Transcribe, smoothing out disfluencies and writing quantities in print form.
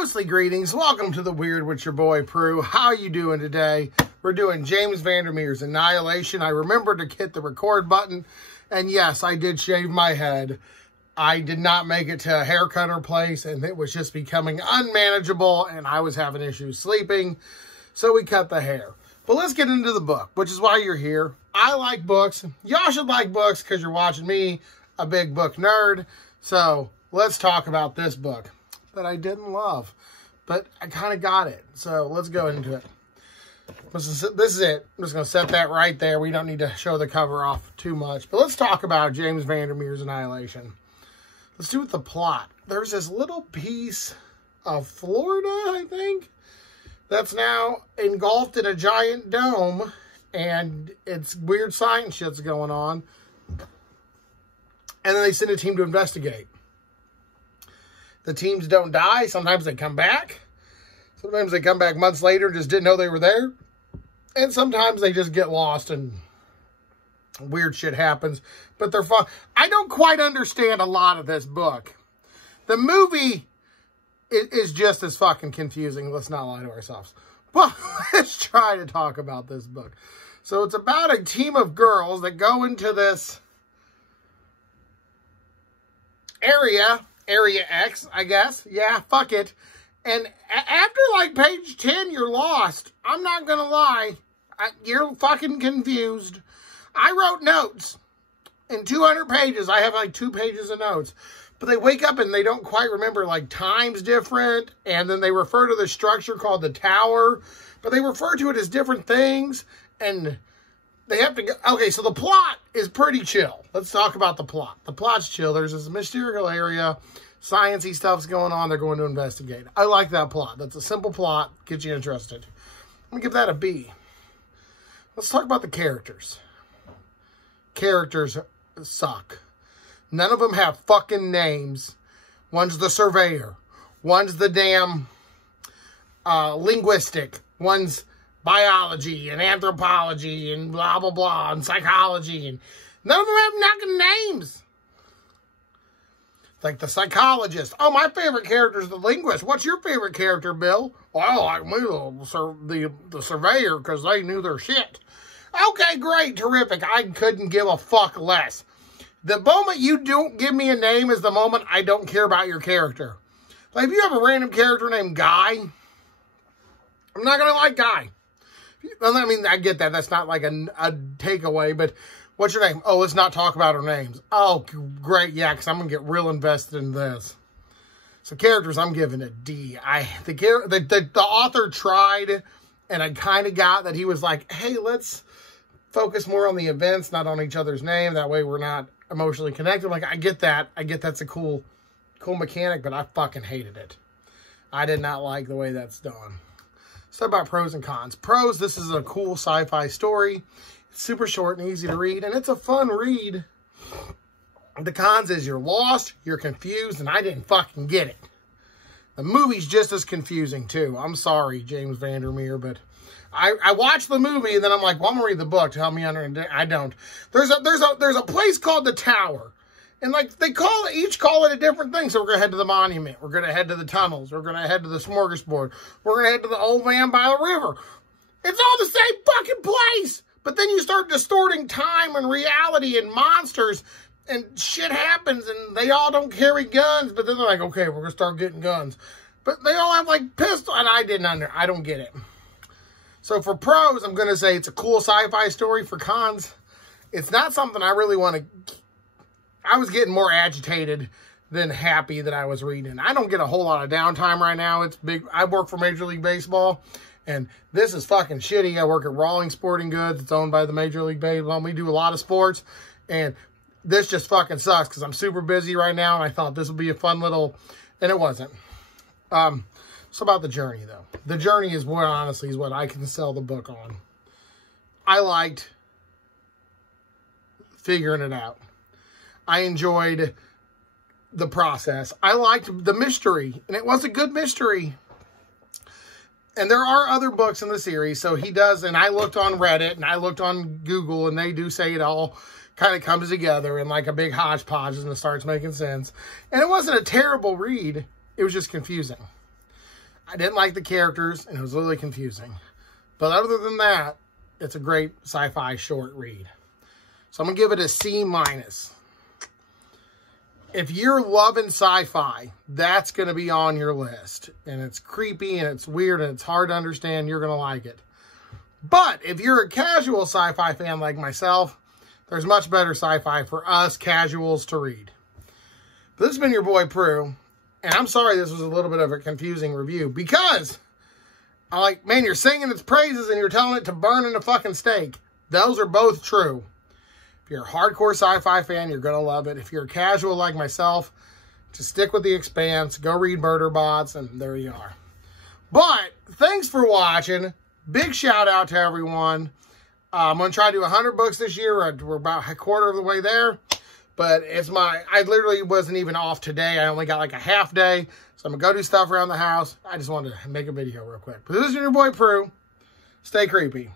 Mostly greetings. Welcome to The Weird with your boy Prue. How you doing today? We're doing James Vandermeer's Annihilation. I remembered to hit the record button. And yes, I did shave my head. I did not make it to a haircutter place, and it was just becoming unmanageable, and I was having issues sleeping. So we cut the hair. But let's get into the book, which is why you're here. I like books. Y'all should like books because you're watching me, a big book nerd. So let's talk about this book that I didn't love, but I kind of got it. So let's go into it. This is it. I'm just going to set that right there. We don't need to show the cover off too much, but let's talk about James Vandermeer's Annihilation. Let's do with the plot. There's this little piece of Florida, I think, that's now engulfed in a giant dome, and it's weird science shit's going on. And then they send a team to investigate. The teams don't die. Sometimes they come back. Sometimes they come back months later and just didn't know they were there. And sometimes they just get lost and weird shit happens. But they're fun. I don't quite understand a lot of this book. The movie is just as fucking confusing. Let's not lie to ourselves. But let's try to talk about this book. So it's about a team of girls that go into this Area X, I guess. Yeah, fuck it. And after, like, page 10, you're lost. I'm not going to lie. You're fucking confused. I wrote notes. In 200 pages, I have, like, 2 pages of notes. But they wake up and they don't quite remember, like, time's different. And then they refer to the structure called the tower. But they refer to it as different things. And they have to go. Okay, so the plot is pretty chill. Let's talk about the plot. The plot's chill. There's this mysterious area. Sciencey stuff's going on. They're going to investigate. I like that plot. That's a simple plot. Gets you interested. I'm going to give that a B. Let's talk about the characters. Characters suck. None of them have fucking names. One's the surveyor. One's the damn linguistic. One's biology and anthropology and blah, blah, blah, and psychology. And none of them have knocking names. Like the psychologist. Oh, my favorite character is the linguist. What's your favorite character, Bill? Well, I like me, the surveyor, because they knew their shit. Okay, great, terrific. I couldn't give a fuck less. The moment you don't give me a name is the moment I don't care about your character. Like, if you have a random character named Guy, I'm not going to like Guy. I mean, I get that. That's not like a takeaway, but what's your name? Oh, let's not talk about our names. Oh, great. Yeah, because I'm going to get real invested in this. So characters, I'm giving a D. The author tried, and I kind of got that he was like, hey, let's focus more on the events, not on each other's name. That way we're not emotionally connected. Like, I get that. I get that's a cool mechanic, but I fucking hated it. I did not like the way that's done. Let's talk about pros and cons. Pros, this is a cool sci-fi story. It's super short and easy to read, and it's a fun read. The cons is you're lost, you're confused, and I didn't fucking get it. The movie's just as confusing, too. I'm sorry, James Vandermeer, but I watched the movie, and then I'm like, well, I'm going to read the book to help me understand. I don't. There's a place called the Tower. And, like, they each call it a different thing. So we're going to head to the monument. We're going to head to the tunnels. We're going to head to the smorgasbord. We're going to head to the old man by the river. It's all the same fucking place. But then you start distorting time and reality and monsters. And shit happens. And they all don't carry guns. But then they're like, okay, we're going to start getting guns. But they all have, like, pistols. And I don't get it. So for pros, I'm going to say it's a cool sci-fi story. For cons, it's not something I really want to. I was getting more agitated than happy that I was reading. I don't get a whole lot of downtime right now. It's big. I work for Major League Baseball, and this is fucking shitty. I work at Rawlings Sporting Goods. It's owned by the Major League Baseball. We do a lot of sports, and this just fucking sucks because I'm super busy right now, and I thought this would be a fun little, and it wasn't. So about the journey, though. The journey is what, honestly, is what I can sell the book on. I liked figuring it out. I enjoyed the process. I liked the mystery, and it was a good mystery. And there are other books in the series, so he does, and I looked on Reddit, and I looked on Google, and they do say it all kind of comes together in like a big hodgepodge and it starts making sense. And it wasn't a terrible read. It was just confusing. I didn't like the characters, and it was really confusing. But other than that, it's a great sci-fi short read. So I'm going to give it a C-. If you're loving sci-fi, that's going to be on your list. And it's creepy, and it's weird, and it's hard to understand. You're going to like it. But if you're a casual sci-fi fan like myself, there's much better sci-fi for us casuals to read. But this has been your boy Prue. And I'm sorry this was a little bit of a confusing review, because I'm like, man, you're singing its praises and you're telling it to burn in a fucking steak. Those are both true. If you're a hardcore sci-fi fan, you're going to love it. If you're a casual like myself, just stick with The Expanse, go read Murder Bots, and there you are. But thanks for watching. Big shout out to everyone. I'm going to try to do 100 books this year. We're about a quarter of the way there. But I literally wasn't even off today. I only got like a half day. So I'm going to go do stuff around the house. I just wanted to make a video real quick. But this is your boy Prue. Stay creepy.